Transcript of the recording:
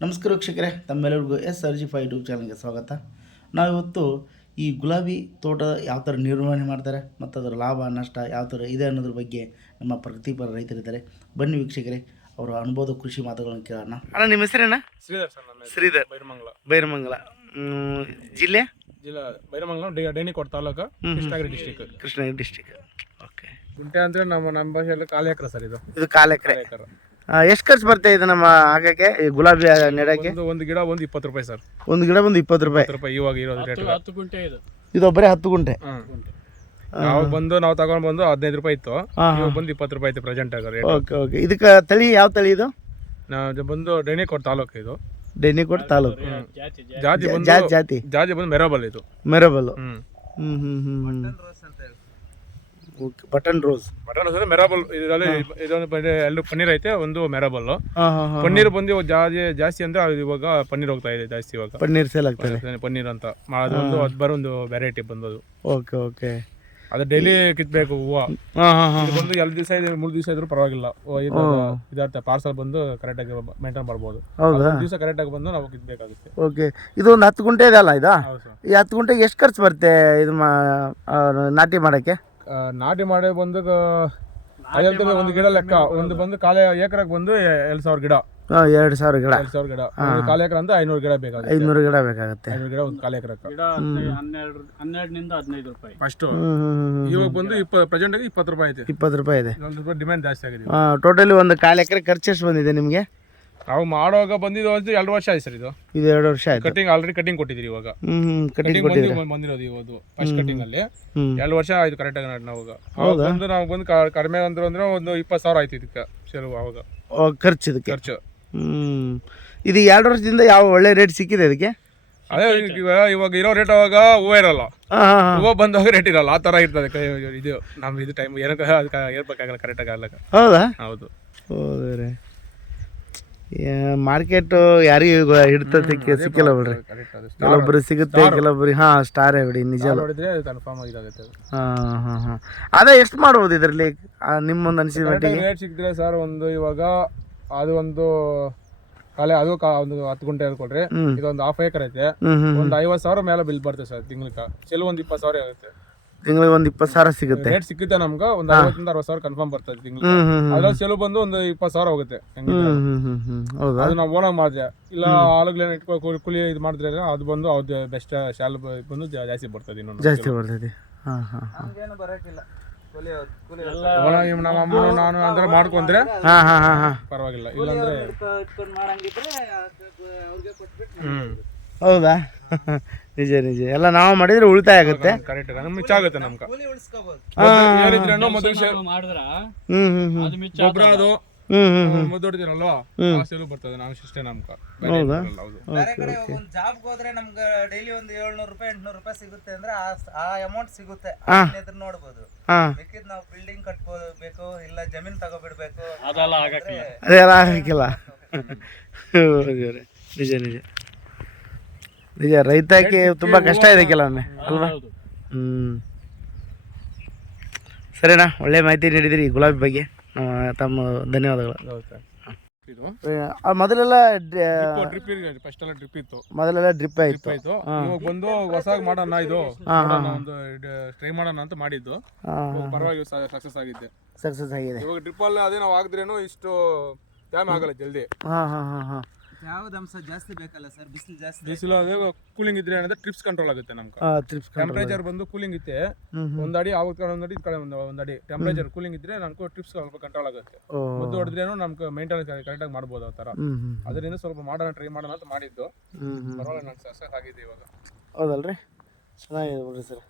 ನಮಸ್ಕಾರ ವೀಕ್ಷಕರೇ, ತಮ್ಮೆಲ್ಲರಿಗೂ SRG5 ಯೂಟ್ಯೂಬ್ ಚಾನಲ್ಗೆ ಸ್ವಾಗತ. ನಾವಿವತ್ತು ಈ ಗುಲಾಬಿ ತೋಟ ಯಾವ ಥರ ನಿರ್ವಹಣೆ ಮಾಡ್ತಾರೆ ಮತ್ತು ಅದರ ಲಾಭ ನಷ್ಟ ಯಾವ ಥರ ಇದೆ ಅನ್ನೋದ್ರ ಬಗ್ಗೆ ನಮ್ಮ ಪ್ರಗತಿಪರ ರೈತರಿದ್ದಾರೆ. ಬನ್ನಿ ವೀಕ್ಷಕರೇ, ಅವರ ಅನುಭವದ ಕೃಷಿ ಮಾತುಗಳನ್ನು ಕೇಳೋಣ. ಅಣ್ಣ, ನಿಮ್ಮ ಹೆಸರೇನ? ಶ್ರೀಧರ್ ಸರ್. ನಮ್ಮ ಶ್ರೀಧರ್, ಬೈರಮಂಗಲ. ಜಿಲ್ಲೆ ಬೈರಮಂಗಲ, ಡೇಣಿಕೋಟ ತಾಲೂಕು, ಕೃಷ್ಣಗಿರಿ ಡಿಸ್ಟಿಕ್. ಓಕೆ. ಗುಂಟೆ ಅಂದರೆ ನಮ್ಮ ಭಾಷೆಯಲ್ಲಿ ಕಾಲು ಎಕರೆ ಸರ್. ಇದು ಕಾಲು ಎಕರೆ. ಎಷ್ಟು ಖರ್ಚು ಬರ್ತದೆ ಇದು ನಮ್ಮ ಹಾಕಕ್ಕೆ, ಗುಲಾಬಿ ನೆಡಕ್ಕೆ? ಒಂದು ಗಿಡ ಒಂದು 20 ರೂಪಾಯಿ ಸರ್. ಒಂದು ಗಿಡ ಒಂದು 20 ರೂಪಾಯಿ. ಇವಾಗ ಇರೋದು ರೇಟ್ 10 ಗುಂಟೆ ಇದು ಬರೀ 10 ಗುಂಟೆ. ನಾವು ತಗೊಂಡು ಬಂದು 15 ರೂಪಾಯಿ ಇತ್ತು, ಇವಾಗ ಬಂದು 20 ರೂಪಾಯಿ ಐತೆ ಪ್ರೆಸೆಂಟ್ ಆಗ ರೇಟ್. Okay okay. ಇದಕ್ಕೆ ತಳಿ ಯಾವ ತಳಿ ಇದು? ನಾವು ಬಂದು ಡೇಣಿಕೋಟ ತಾಲೂಕು. ಇದು ಡೇಣಿಕೋಟ ತಾಲೂಕು. ಜಾತಿ ಬಂದು ಮೆರಬಲ್. ಇದು ಮೆರಬಲ್. ಬಟನ್ ರೋಸ್ ಅಂದ್ರೆ ಮೆರಬಲ್. ಇದರಲ್ಲಿ ಇದೊಂದು ಎರಡು ಪನ್ನೀರ್ ಐತೆ, ಒಂದು ಮೆರಬಲ್. ಪನ್ನೀರ್ ಬಂದು ಜಾಸ್ತಿ ಅಂದ್ರೆ ಇವಾಗ ಪನ್ನೀರ್ ಹೋಗ್ತಾ ಇದೆ ಜಾಸ್ತಿ. ಇವಾಗ ಪನ್ನೀರ್ ಸೇಲ್ ಆಗ್ತದೆ. ಪನ್ನೀರ್ ಅಂತ ಅದೊಂದು ಬರೋದು ವೆರೈಟಿ ಬಂದದು. Okay okay. ಅದು ಡೈಲಿ ಕಿತ್ಬೇಕು ಹೂವು. ಬಂದು 2 ದಿವಸ 3 ದಿವಸ ಇದ್ರೂ ಪರವಾಗಿಲ್ಲ. ಇದಾರ್ಥ ಪಾರ್ಸಲ್ ಬಂದು ಕರೆಕ್ಟಾಗಿ ಮೇಂಟೈನ್ ಮಾಡ್ಬೋದು. ದಿವಸ ಕರೆಕ್ಟಾಗಿ ಬಂದು ನಾವು ಕಿತ್ಬೇಕಾಗುತ್ತೆ. ಓಕೆ. ಇದು ಒಂದು 10 ಗುಂಟೆ ಇದೆ ಅಲ್ಲ? ಇದಾ ಈ 10 ಗುಂಟೆಗೆ ಎಷ್ಟು ಖರ್ಚು ಬರುತ್ತೆ ಇದು ನಾಟಿ ಮಾಡೋಕ್ಕೆ? ನಾಟಿ ಮಾಡಿ ಬಂದು ಒಂದು ಗಿಡ ಲೆಕ್ಕ ಒಂದು ಬಂದು ಕಾಲ ಎಕರೆಗೆ ಬಂದು 2,000 ಗಿಡ. 2,000 ಗಿಡ. 2,000 ಗಿಡ. ಕಾಲ ಎಕರೆ ಅಂದ್ರೆ 500 ಗಿಡ ಬೇಕಾಗುತ್ತೆ. 500 ಗಿಡ ಬೇಕಾಗುತ್ತೆ. 500 ಗಿಡ ಒಂದು ಕಾಲ ಎಕರೆಕ್ಕೆ. 12ರಿಂದ 15 ರೂಪಾಯಿ ಫಸ್ಟ್. ಇವಾಗ ಬಂದು ಪ್ರೆಸೆಂಟ್ ಆಗಿ 20 ರೂಪಾಯಿ ಐತೆ. 20 ರೂಪಾಯಿ ಇದೆ. 1 ರೂಪಾಯಿ ಡಿಮ್ಯಾಂಡ್ ಜಾಸ್ತಿ ಆಗಿದೆ. ಟೋಟಲಿ ಒಂದು ಕಾಲು ಎಕರೆ ಖರ್ಚು ಎಷ್ಟು ಬಂದಿದೆ ನಿಮಗೆ? ನಾವು ಮಾಡುವಾಗ ಬಂದಿದ್ದು 2 ವರ್ಷ ಆಯ್ತು ಸರ್. ಇದು 2 ವರ್ಷ ಆಯ್ತು. ಕಟಿಂಗ್ ಆಲ್ರೆಡಿ ಕಟಿಂಗ್ ಕೊಟ್ಟಿದ್ದೀರಿ. ಇವಾಗ ಕಟಿಂಗ್ ಬಂದಿರೋದು ಇವತ್ತು ಫಸ್ಟ್ ಕಟಿಂಗ್ ಅಲ್ಲಿ 2 ವರ್ಷ ಆಯ್ತು ಕರೆಕ್ಟ್ ಆಗಿ. ನಾವು ಬಂದು ಕಡಿಮೆ ಅಂದ್ರೆ ಒಂದು 20,000 ಆಯ್ತು ಇದಕ್ಕೆ ಸರ್. ಅವಾಗ ಖರ್ಚು ಇದು 2 ವರ್ಷದಿಂದ ಯಾವ ಒಳ್ಳೆ ರೇಟ್ ಸಿಕ್ಕಿದೆ ಇದಕ್ಕೆ? ಅದೇ ಇವಾಗ ಇರೋ ರೇಟ್ ಅವಾಗ ಹೂವು ಇರಲ್ಲ, ಹೂವು ಬಂದಾಗ ರೇಟ್ ಇರಲ್ಲ. ಆ ತರ ಇರ್ತದೆ ಇದು ನಮ್ಗೆ. ಇದು ಟೈಮ್ ಏನಕ್ಕೆ ಅದಕ್ಕೆ ಏರ್ಬೇಕಾಗಲ್ಲ ಕರೆಕ್ಟಾಗಿ ಆಗಲ್ಲ. ಹೌದಾ? ಹೌದು. ಹೌದ್ರಿ. ಮಾರ್ಕೆಟ್ ಯಾರಿಗೂ ಹಿಡ್ತದೆ ಸಿಕ್ಕಿಲ್ಲ ಬಿಡ್ರಿ. ಕೆಲವೊಬ್ರು ಸಿಗುತ್ತೆ, ಕೆಲವೊಬ್ರು ಸ್ಟಾರೇ ಬಿಡಿ. ನಿಜ ಕನ್ಫರ್ಮ್ ಆಗಿರುತ್ತೆ. ಅದೇ ಎಷ್ಟು ಮಾಡ್ಬೋದು ಇದರಲ್ಲಿ ನಿಮ್ಮೊಂದು ಅನಿಸಿದ ಮಟ್ಟಿಗೆ? ರೇಟ್ ಸಿಕ್ಕಿದ್ರೆ ಸರ್ ಒಂದು ಇವಾಗ ಅದು ಒಂದು ಕಾಲೆ ಅದು ಒಂದು 10 ಗುಂಟೆ ಹೇಳ್ಕೊಡ್ರಿ. ಇದೊಂದು 1/2 ಎಕರೆ ಐತೆ. ಒಂದು 50,000 ಮೇಲೆ ಬಿಲ್ ಬರ್ತದೆ ಸರ್ ತಿಂಗಳಿಗೆ. ಚೆಲುವು ಒಂದು 20,000 ಆಗುತ್ತೆ. ತಿಂಗಳಿಗೆ ಒಂದು 20,000 ಸಿಗುತ್ತೆ. ರೇಟ್ ಸಿಗುತ್ತೆ ನಮ್ಗೆ. ಒಂದು 50ರಿಂದ 60,000 ಕನ್ಫರ್ಮ್ ಬರ್ತದೆ ತಿಂಗಳಿಗೆ. ಅದ್ರಲ್ಲಿ ಚೆಲುವು ಬಂದು ಒಂದು 20,000 ಹೋಗುತ್ತೆ. ಅದು ನಾವು ಓನಾಗಿ ಮಾಡಿದ್ರೆ ಇಲ್ಲ ಆಳುಗಳೇನು ಇಟ್ಕೊಂಡು ಕೂಲಿ ಇದು ಮಾಡಿದ್ರೆ ಅದು ಬಂದು ಅವ್ರದ್ದು ಬೆಸ್ಟ್ ಶಾಲ್ ಬಂದು ಜಾಸ್ತಿ ಬರ್ತದೆ. ಇನ್ನೊಂದು ಜಾಸ್ತಿ ಬರ್ತದೆ. ನಮ್ಮ ಅಮ್ಮ ನಾನು ಅಂದ್ರೆ ಮಾಡ್ಕೊಂಡ್ರೆ ಪರವಾಗಿಲ್ಲ. ಇಲ್ಲಾಂದ್ರೆ ಹೌದಾ? ನಿಜ ನಿಜ. ಎಲ್ಲ ನಾವು ಮಾಡಿದ್ರೆ ಉಳಿತಾಯ ಆಗುತ್ತೆ. ಕರೆಕ್ಟ್ ಮಿಚ್ಚ ಆಗುತ್ತೆ ನಮ್ಗೆ. ಗೊಬ್ಬರ ಅದು ಮುದ್ದೊಡ್ತೀರಲ್ವಾ ಸೆಲು ಬರ್ತದೆ. ನಾವು ಇಷ್ಟೇ ನಮ್ಗೆ. ಬೇರೆ ಕಡೆ ಒಂದು ಜಾಬ್ ಹೋದ್ರೆ ನಮ್ಗೆ ಡೈಲಿ ಒಂದು 700 ರೂಪಾಯಿ 800 ರೂಪಾಯಿ ಸಿಗುತ್ತೆ ಅಂದ್ರೆ ಆ ಅಮೌಂಟ್ ಸಿಗುತ್ತೆ. ನೋಡ್ಬೋದು. ಬೇಕಿದ್ ನಾವು ಬಿಲ್ಡಿಂಗ್ ಕಟ್ಕೋಬೇಕು, ಇಲ್ಲ ಜಮೀನ್ ತಗೋಬಿಡ್ಬೇಕು. ಅದೆಲ್ಲ ಆಗಕ್ಕಿಲ್ಲ. ನಿಜ ನಿಜ ನಿಜ. ರೈತಕ್ಕೆ ತುಂಬಾ ಕಷ್ಟ ಇದೆ ಕೆಲವೊಮ್ಮೆ ಅಲ್ವಾ? ಸರಿನಾ, ಒಳ್ಳೆ ಮಾಹಿತಿ ನೀಡಿದಿರಿ ಈ ಗುಲಾಬಿ ಬಗ್ಗೆ. ತಮ್ಮ ಧನ್ಯವಾದಗಳು. ಮೊದಲೆಲ್ಲ ಡ್ರಿಪ್ ಇತ್ತು. ಮೊದಲೆಲ್ಲ ಡ್ರಿಪ್ ಆಯ್ತು. ಇವಾಗ ಬಂದು ಹೊಸ ಮಾಡೋಣ, ಇದು ಒಂದು ಟ್ರೈ ಮಾಡೋಣ ಅಂತ ಮಾಡಿದ್ದು. ಪರವಾಗಿ ಸಕ್ಸಸ್ ಆಗಿದೆ. ಇವಾಗ ಡ್ರಿಪ್ ಅಲ್ಲಿ ಅದೇ ನಾವು ಹಾಕಿದ್ರೇನು ಇಷ್ಟು ಟೈಮ್ ಆಗಲ್ಲ ಜಲ್ದಿ. ಯಾವ್ದು ಅಂಶ ಜಾಸ್ತಿ ಬೇಕಲ್ಲ ಸರ್? ಬಿಸಿಲು ಅದೇ ಕೂಲಿಂಗ್ ಇದ್ರೆ ಏನಂದ್ರೆ ಟ್ರಿಪ್ಸ್ ಕಂಟ್ರೋಲ್ ಆಗುತ್ತೆ ನಮ್ಗೆ. ಟೆಂಪರೇಚರ್ ಬಂದು ಕೂಲಿಂಗ್ ಇತ್ತೆ ಒಂದಡಿ ಆಗುತ್ತೆ, ಒಂದಡಿ ಒಂದಡಿ ಟೆಂಪರೇಚರ್ ಕೂಲಿಂಗ್ ಇದ್ರೆ ನಮ್ಗೆ ಟ್ರಿಪ್ಸ್ ಸ್ವಲ್ಪ ಕಂಟ್ರೋಲ್ ಆಗುತ್ತೆ. ಮುದ್ದು ಹೊಡೆದ್ರೇನು ನಮ್ಗೆ ಮೇಂಟೈನ್ ಕರೆಕ್ಟಾಗಿ ಮಾಡ್ಬೋದು. ಆ ಥರ ಅದರಿಂದ ಸ್ವಲ್ಪ ಮಾಡೋಣ ಟ್ರೈ ಮಾಡೋಣ ಅಂತ ಮಾಡಿದ್ದು. ಪರವಾಗಿಲ್ಲ, ನಂಗೆ ಸಕ್ಸಸ್ ಆಗಿದೆ ಇವಾಗ. ಹೌದಲ್ರಿ? ಚೆನ್ನಾಗಿದೆ ಬಿಡ್ರಿ ಸರ್.